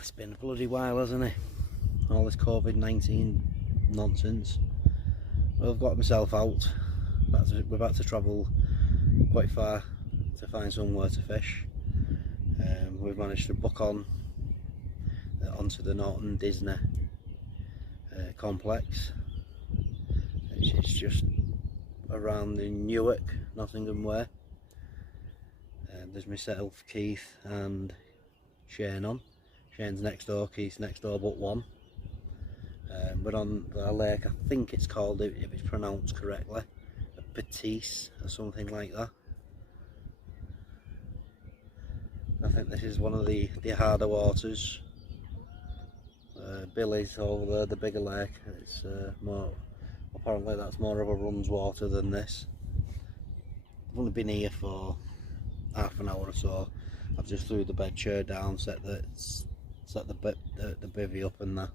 It's been a bloody while, hasn't it? All this COVID-19 nonsense. Well, I've got myself out. We're about to travel quite far to find somewhere to fish. We've managed to book onto the Norton Disney complex. It's just around in Newark, Nottingham way. There's myself, Keith and Shane on. Shane's next door, Keith's next door but one. We're on a lake, I think it's called, if it's pronounced correctly, Pettitts or something like that. I think this is one of the harder waters. Billy's over there, the bigger lake. It's more, apparently that's more of a runs water than this. I've only been here for half an hour or so. I've just threw the bed chair down, set the bivvy up and that.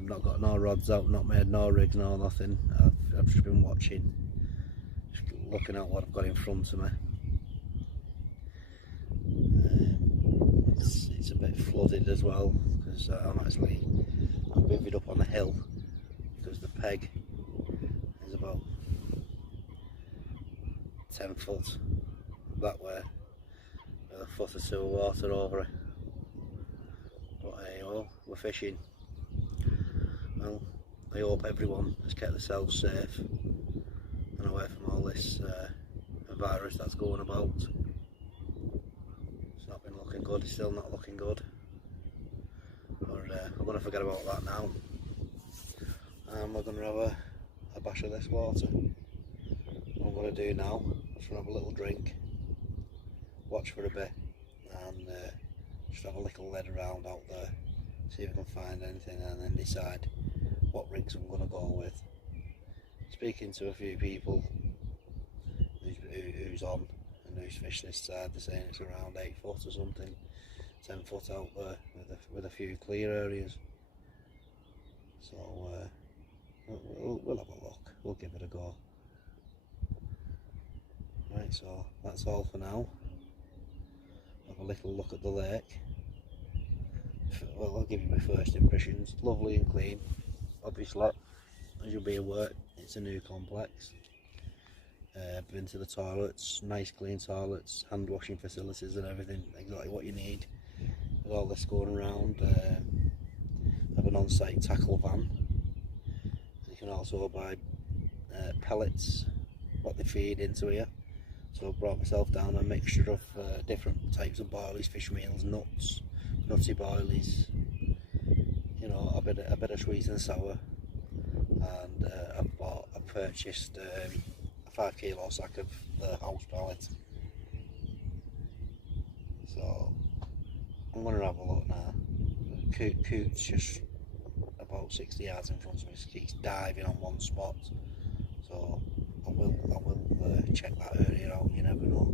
Not got no rods out, not made no rigs, no nothing. I've just been watching, just looking at what I've got in front of me. It's a bit flooded as well because I'm bivvied up on a hill because the peg is about 10 foot that way with a foot or two of water over it. But hey, well, we're fishing. Well, I hope everyone has kept themselves safe and away from all this virus that's going about. It's not been looking good, it's still not looking good. But I'm going to forget about that now. And we're going to have a bash of this water. What I'm going to do now, I'm just going to have a little drink, watch for a bit, and just have a little lead around out there, see if I can find anything, and then decide what rigs I'm going to go with. Speaking to a few people who's on and who's fished this side, they're saying it's around 8 foot or something, 10 foot out there with a few clear areas. So we'll have a look, we'll give it a go. Right, so that's all for now. Have a little look at the lake. Well, I'll give you my first impressions. Lovely and clean. Obviously, as you'll be aware, it's a new complex. Been to the toilets, nice clean toilets, hand washing facilities and everything, exactly what you need. With all this going around, have an on-site tackle van. You can also buy pellets, what they feed into here. So I brought myself down a mixture of different types of boilies, fish meals, nuts, nutty boilies, you know, a bit of sweet and sour. And I purchased a 5 kilo sack of the house pellet. So I'm going to have a look now. Coot's just about 60 yards in front of me. He's diving on one spot. So I will check that area out, you never know.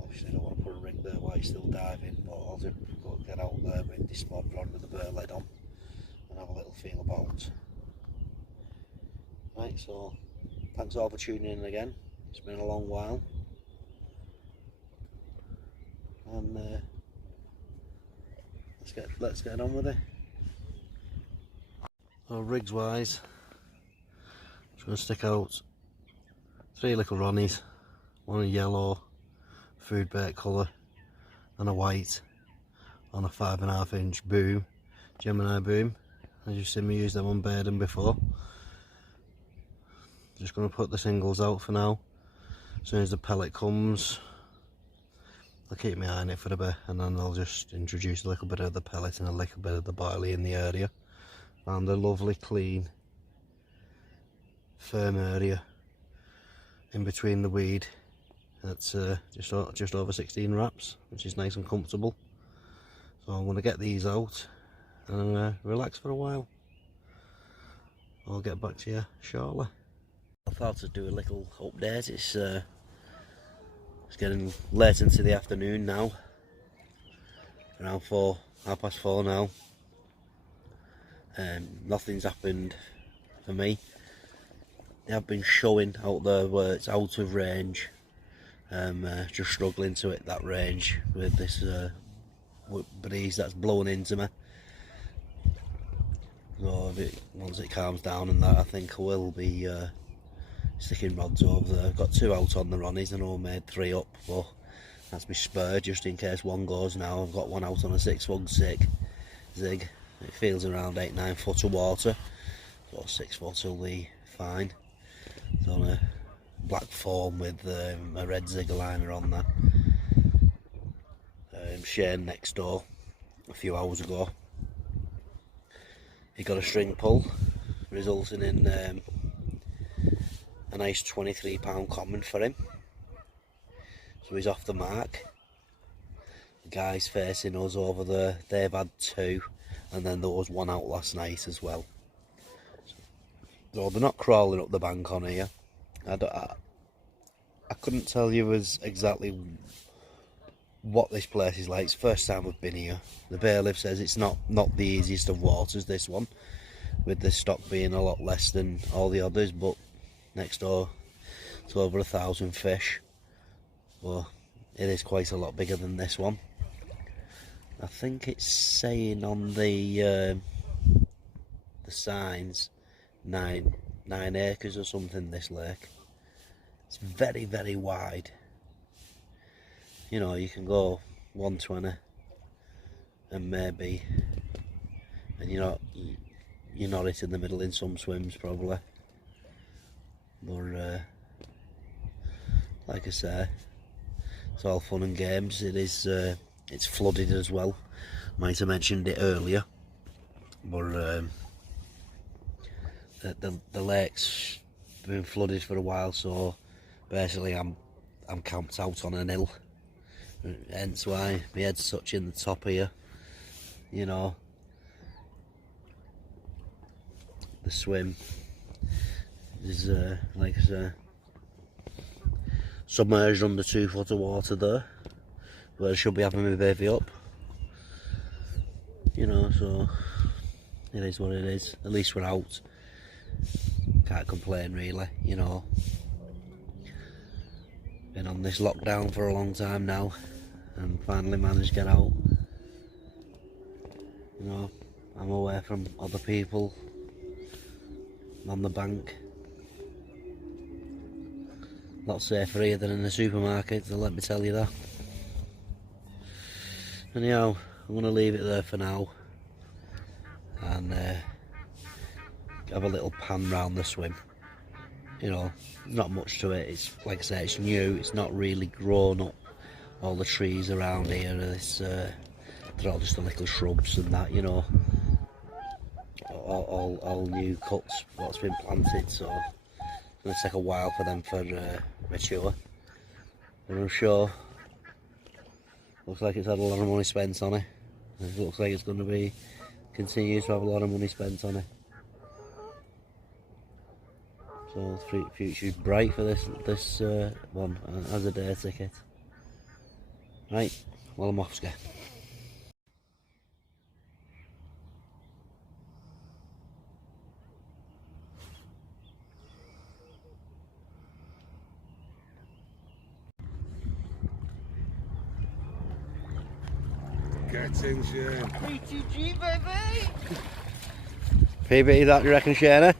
Obviously I don't want to put a rig there while he's still diving, but I'll just get out there with this mod rod with the burr lead on and have a little feel about. Right, so thanks all for tuning in again. It's been a long while. And let's get on with it. So rigs wise, just going to stick out 3 little Ronnies, one a yellow food bait colour and a white on a 5.5 inch boom, Gemini boom, as you've seen me use them on bedding before. Just going to put the singles out for now. As soon as the pellet comes, I'll keep my eye on it for a bit, and then I'll just introduce a little bit of the pellet and a little bit of the boilie in the area. Found a lovely clean firm area in between the weed. That's just over 16 wraps, which is nice and comfortable. So I'm going to get these out and relax for a while. I'll get back to you shortly. I thought I'd do a little update. It's getting late into the afternoon now, around 4:30 now. Nothing's happened for me. They have been showing out there where it's out of range. Just struggling to hit that range with this breeze that's blowing into me. So once it calms down and that, I think I will be sticking rods over there. I've got 2 out on the Ronnies and all made 3 up, but that's my spur just in case one goes now. I've got 1 out on a 6-foot zig. It feels around 8-9 foot of water, so 6 foot will be fine. It's on a black foam with a red zig liner on that. Shane next door a few hours ago, he got a string pull, resulting in a nice £23 common for him. So he's off the mark. The guys facing us over there, they've had 2, and then there was 1 out last night as well. So they're not crawling up the bank on here. I couldn't tell you exactly what this place is like. It's the first time we've been here. The bailiff says it's not the easiest of waters, this one, with the stock being a lot less than all the others, but next door it's over 1,000 fish. Well, it is quite a lot bigger than this one. I think it's saying on the signs 9 acres or something, this lake. It's very, very wide. You know, you can go 120 and maybe, and you're not it in the middle in some swims probably. But like I say, it's all fun and games. It is it's flooded as well. Might have mentioned it earlier, but the lake's been flooded for a while, so basically I'm camped out on an hill. Hence why my head's touching the top here. You know, the swim is like I say, submerged under 2 foot of water there, where I should be having my baby up. You know, so it is what it is. At least we're out. Can't complain really, you know. Been on this lockdown for a long time now and finally managed to get out. You know, I'm away from other people. I'm on the bank. A lot safer here than in the supermarket, so let me tell you that. Anyhow, I'm going to leave it there for now and have a little pan round the swim. You know, not much to it. It's like I say, it's new. It's not really grown up. All the trees around here, they're all just the little shrubs and that. You know, all new cuts. What's been planted, so it's going to take a while for them to mature. And I'm sure. Looks like it's had a lot of money spent on it. It looks like it's going to continue to have a lot of money spent on it. So the future is bright for this one as a day ticket. Right, well I'm off, Ski. Get in, Shane. P2G, baby! PB, that you reckon, Shane? Not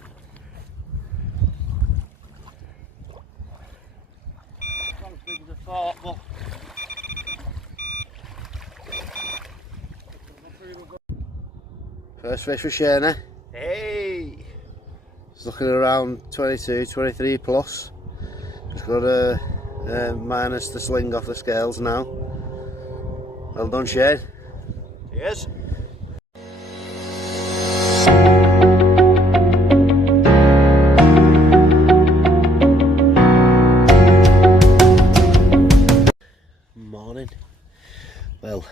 as big as I thought, but... First fish for Shane. Hey! It's looking around 22, 23 plus. Just got to minus the swing off the scales now. Well done, Shane. Yes. Morning. Well,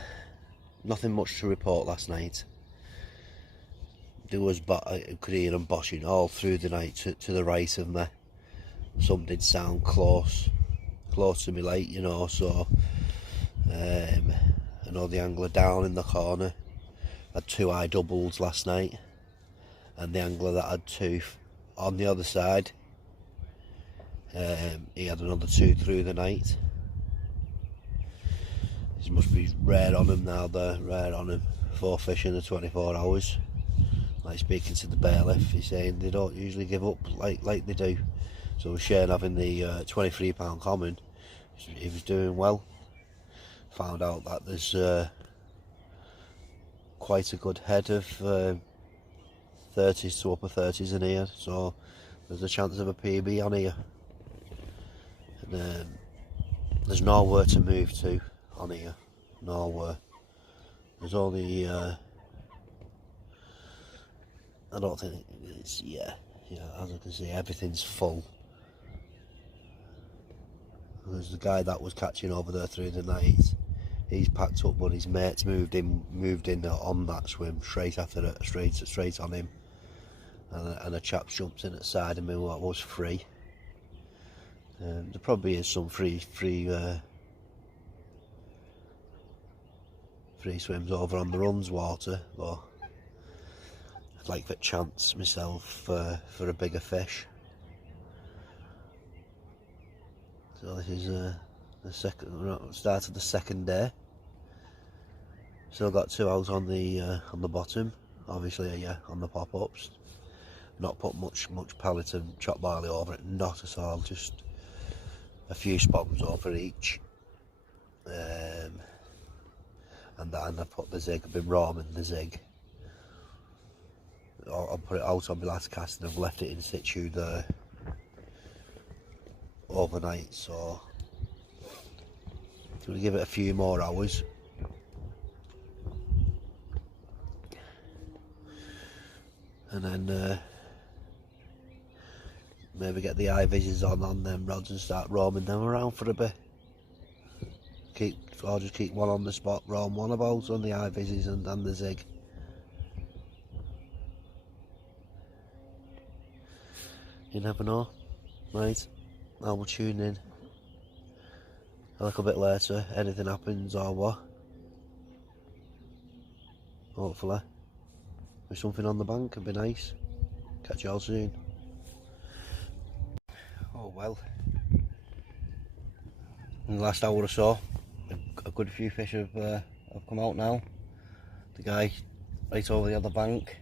nothing much to report last night. There was I could hear them boshing all through the night to the right of me. Some did sound close to me, like, you know, so I know the angler down in the corner had 2 eye doubles last night, and the angler that had 2 on the other side, he had another 2 through the night. It must be rare on him now, they're rare on him. 4 fish in the 24 hours. Like speaking to the bailiff, he's saying they don't usually give up like they do. So with Shane having the £23 common, he was doing well. Found out that there's quite a good head of 30s to upper 30s in here, so there's a chance of a PB on here. And there's nowhere to move to on here, nowhere. There's only I don't think it's, yeah, as I can see, everything's full. There's the guy that was catching over there through the night, he's packed up, but his mates moved in on that swim straight after it, straight on him, and a chap jumped in at the side of me what was free. There probably is some free swims over on the Runs water, but I'd like to chance myself for a bigger fish. So this is the start of the second day. Still got 2 out on the bottom. Obviously, yeah, on the pop-ups. Not put much pellet and chopped barley over it. Not at all. Just a few spawns over each. And I put the zig. I've been ramming the zig. I'll put it out on my last cast, and I've left it in situ there overnight, so I'm going to give it a few more hours. And then maybe get the eye visions on them rods and start roaming them around for a bit. I'll just keep one on the spot, roam one about on the eye visions and the zig. You never know, right? I will tune in a little bit later, anything happens or what. Hopefully, with something on the bank, it'd be nice. Catch you all soon. Oh well, in the last hour or so, a good few fish have come out now. The guy right over the other bank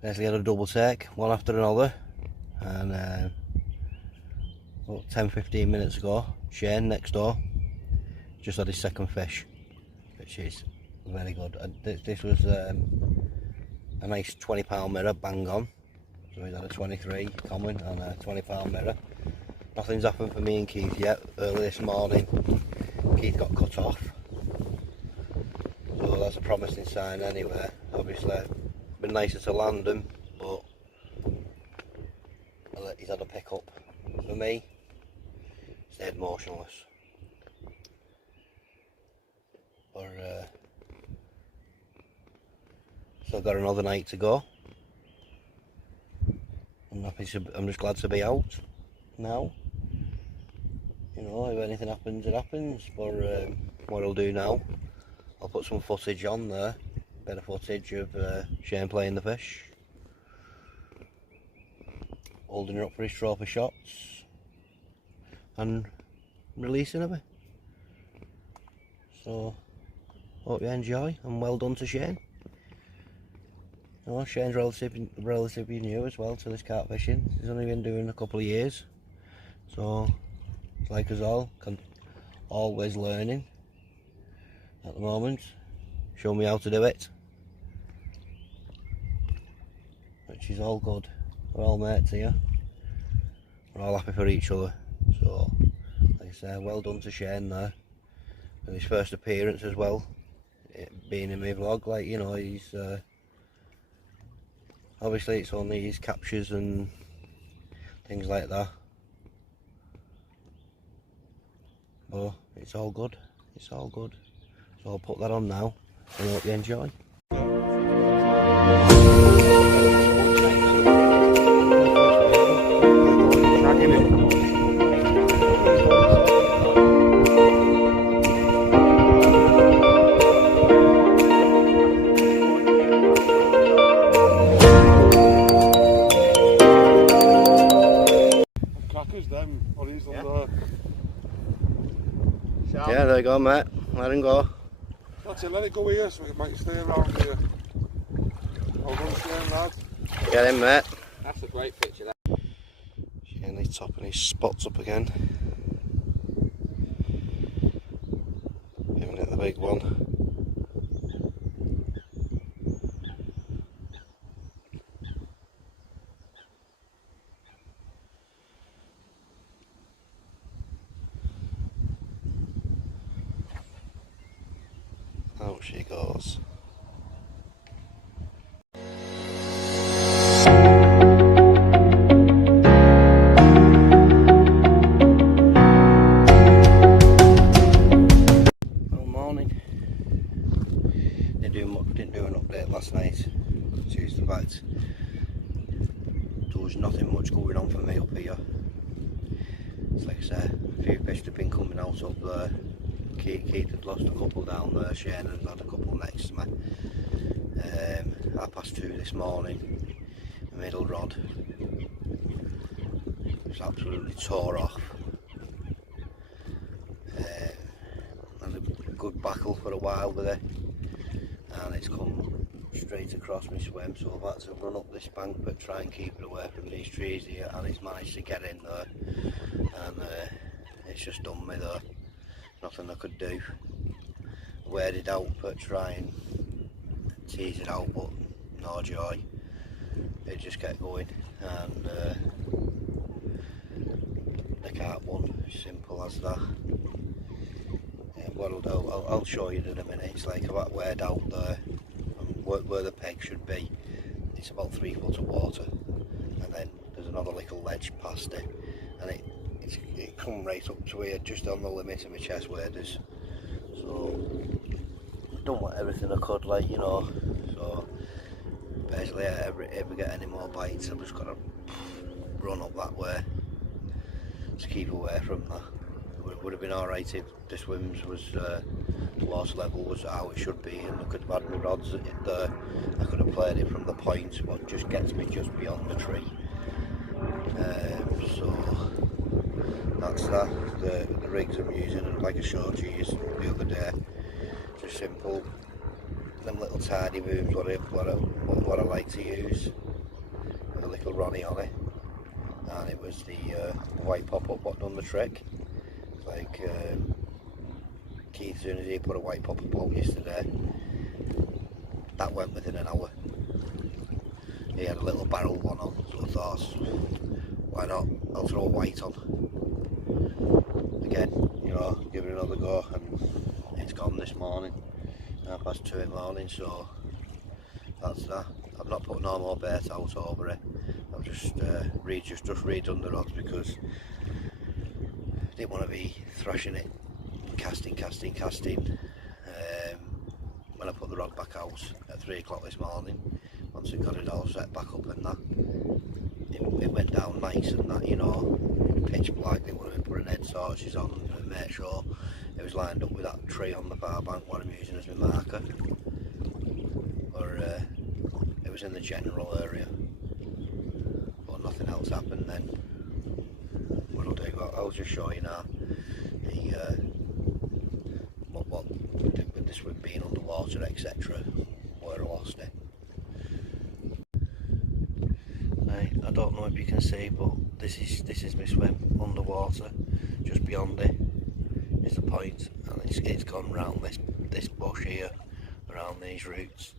basically had a double take, one after another, and about 10-15 minutes ago, Shane next door just had his second fish, which is very good. This was a nice £20 mirror, bang on. So he's had a 23 common and a £20 mirror. Nothing's happened for me and Keith yet. Early this morning, Keith got cut off, so that's a promising sign anyway. Obviously, been nicer to land him, but he's had a pick up. For me, stayed motionless. But still got another night to go. I'm just glad to be out now. You know, if anything happens, it happens. But what I'll do now, I'll put some footage on there, better footage of Shane playing the fish, holding her up for his trophy shots, and releasing her. So, hope you enjoy, and well done to Shane. You know, Shane's relatively new as well to this carp fishing. He's only been doing a couple of years, so it's like us all, always learning at the moment. Show me how to do it, which is all good. We're all mates here, we're all happy for each other. So, like I say, well done to Shane there, and his first appearance as well, being in my vlog. Like, you know, he's obviously it's only his captures and things like that, but it's all good, it's all good. So I'll put that on now, and I hope you enjoy. Crackers them, or is Yeah, there you go, mate. Let him go. That's it, let it go here so it might stay around here. Hold on, Shane, lad. Get him, mate. That's a great picture. Shane, he's topping his spots up again. Giving it the big one. Out she goes. Well, morning. Didn't do an update last night. Due to the fact there was nothing much going on for me up here. It's like I said, a few fish have been coming out up there. Keith had lost a couple down there, Shane had had a couple next to me. 2:30 this morning, the middle rod was absolutely tore off. Had a good battle for a while with it, and it's come straight across my swim, so I've had to run up this bank but try and keep it away from these trees here, and it's managed to get in there, and it's just done me there. Nothing I could do. Weared it out but try and tease it out, but no joy. It just kept going, and the carp won. Simple as that. What I'll do, I'll show you in a minute. It's like about weared out there, and where the peg should be. It's about 3 foot of water, and then there's another little ledge past it, and it come right up to here, just on the limit of my chest waders. So I've done everything I could, like, you know. So basically, if we get any more bites, I've just got to run up that way to keep away from that. It would have been alright if the swims was the water level was how it should be, and I could have had my rods there. I could have played it from the point, but it just gets me just beyond the tree. So that's that. The rigs I'm using, and like I showed you the other day, just simple, them little tidy moves, what I like to use, with a little Ronnie on it, and it was the white pop-up what done the trick. It's like Keith, as soon as he put a white pop-up out yesterday, that went within an hour. He had a little barrel one on, so I thought, why not, I'll throw a white on. Again, you know, give it another go, and it's gone this morning, 2:30 in the morning, so that's that. I've not put no more bait out over it. I've just read under rods because I didn't want to be thrashing it, casting. When I put the rod back out at 3 o'clock this morning, once I got it all set back up and that, it went down nice and that, you know, pitch black. They would have been putting head torches on and make sure it was lined up with that tree on the far bank what I'm using as my marker, or it was in the general area, but nothing else happened. Then what I'll do, I'll just show you now the what with this with being underwater, etc., where I lost it. Right, I don't know if you can see, but this is my swim underwater. Just beyond it is the point, and it's gone round this bush here, around these roots.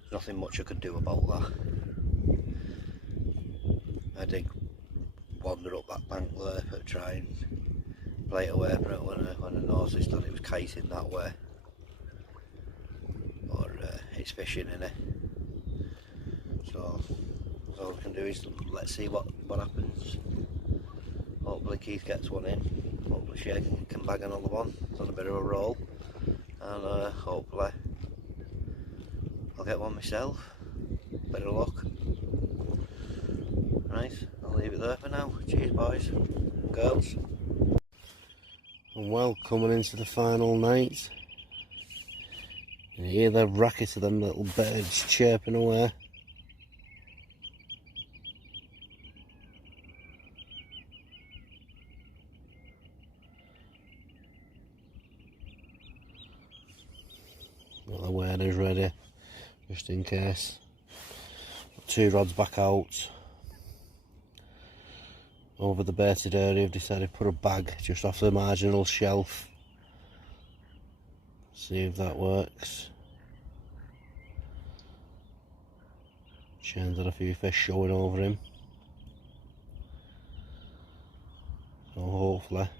There's nothing much I could do about that. I did wander up that bank there to try and play it away from it when I noticed that it was kiting that way. Or it's fishing in it. So all I can do is let's see what happens. Hopefully Keith gets one in. Hopefully Shane can bag another one. It's on a bit of a roll, and hopefully I'll get one myself. Bit of luck. Right, I'll leave it there for now. Cheers, boys and girls. And well, coming into the final night, you hear the racket of them little birds chirping away. antennas ready, just in case. Got 2 rods back out. Over the baited area, I've decided to put a bag just off the marginal shelf. See if that works. Shane's had a few fish showing over him. So hopefully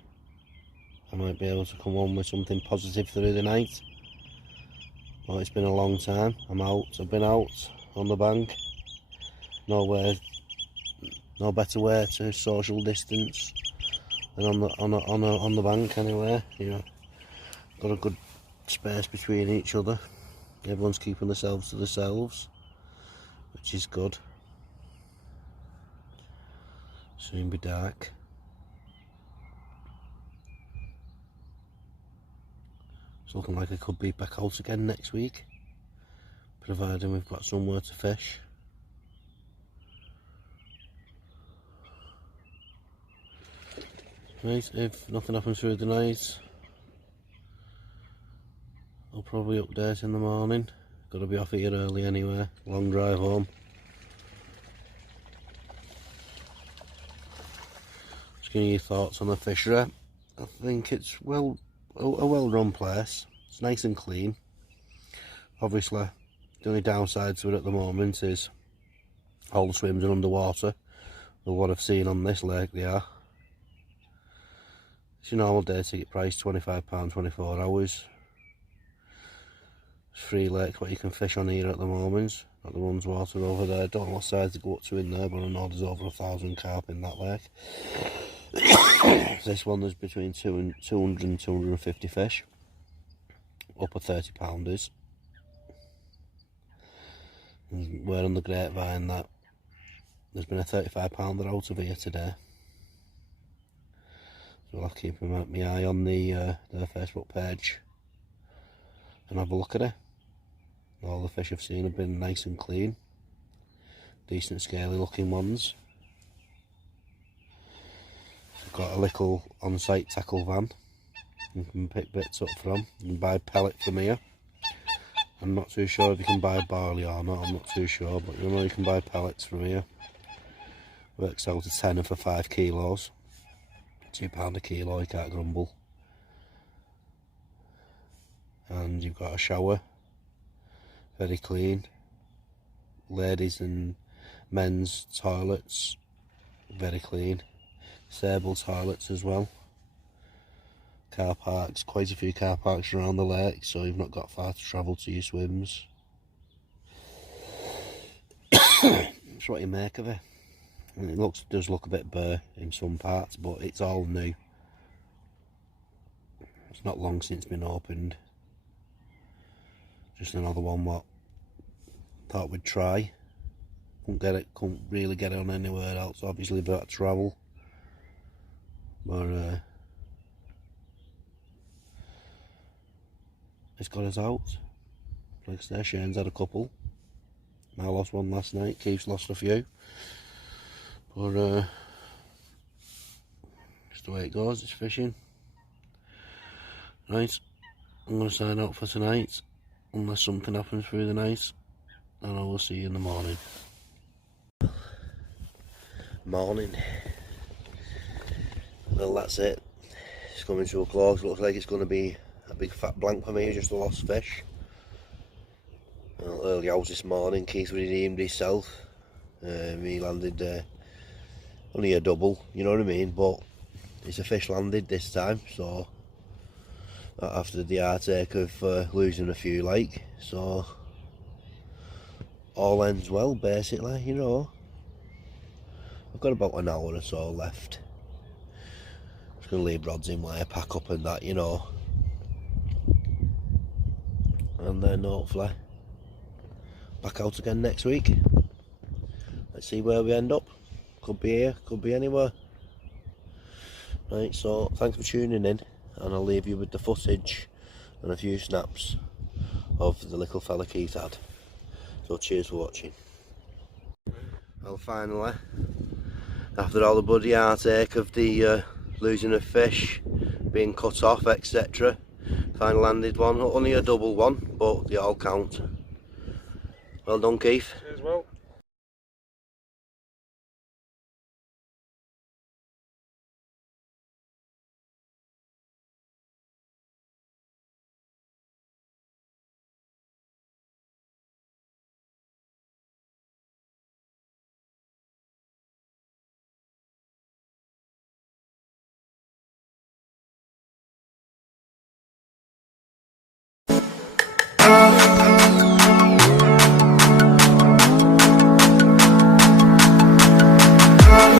I might be able to come on with something positive through the night. But it's been a long time. I've been out on the bank. No better way to social distance than on the bank anyway. You know, got a good space between each other. Everyone's keeping themselves to themselves, which is good. Soon be dark. It's looking like it could be back out again next week, providing we've got somewhere to fish. Right, if nothing happens through the night, I'll probably update in the morning. Got to be off here early anyway, long drive home. Just give you your thoughts on the fishery. I think it's a well-run place. It's nice and clean. Obviously, the only downside to it at the moment is all the swims are underwater. But what I've seen on this lake, they are. It's your normal day ticket price, £25, 24 hours. There's 3 lakes what you can fish on here at the moment. Not the ones water over there. Don't know what size they go up to in there, but I know there's over 1,000 carp in that lake. This one there's between 200 and 250 fish. Upper 30 pounders. We're on the grapevine that there's been a 35 pounder out of here today. So I'll have to keep my eye on their Facebook page and have a look at it. All the fish I've seen have been nice and clean. Decent scaly looking ones. I've got a little on-site tackle van you can pick bits up from. You can buy pellet from here. I'm not too sure if you can buy barley or not, I'm not too sure, but you know you can buy pellets from here. Works out a tenner for 5 kilos. £2 a kilo, you can't grumble. And you've got a shower, very clean. Ladies and men's toilets, very clean. Disabled toilets as well. Car parks, quite a few car parks around the lake, so you've not got far to travel to your swims. That's what you make of it. And it does look a bit bare in some parts, but it's all new. It's not long since been opened. Just another one what thought we'd try. Couldn't really get it on anywhere else, obviously, but travel. But it's got us out. Like I say, Shane's had a couple. I lost one last night, Keith's lost a few. But just the way it goes, it's fishing. Right, I'm going to sign out for tonight, unless something happens through the night, and I will see you in the morning. Morning. Well, that's it. It's coming to a close. Looks like it's going to be a big fat blank for me, just a lost fish. Well, early hours this morning, Keith redeemed himself. He landed only a double, you know what I mean, but it's a fish landed this time, so after the heartache of losing a few, like, so all ends well, basically, you know. I've got about an hour or so left. Just gonna leave rods in wire, pack up and that, you know, and then hopefully back out again next week. Let's see where we end up. Could be here, could be anywhere. Right, so thanks for tuning in, and I'll leave you with the footage and a few snaps of the little fella Keith had. So cheers for watching. Well, finally, after all the bloody heartache of the losing of fish, being cut off, etc., Finally landed one, only a double one, but they all count. Well done, Keith. Cheers, well.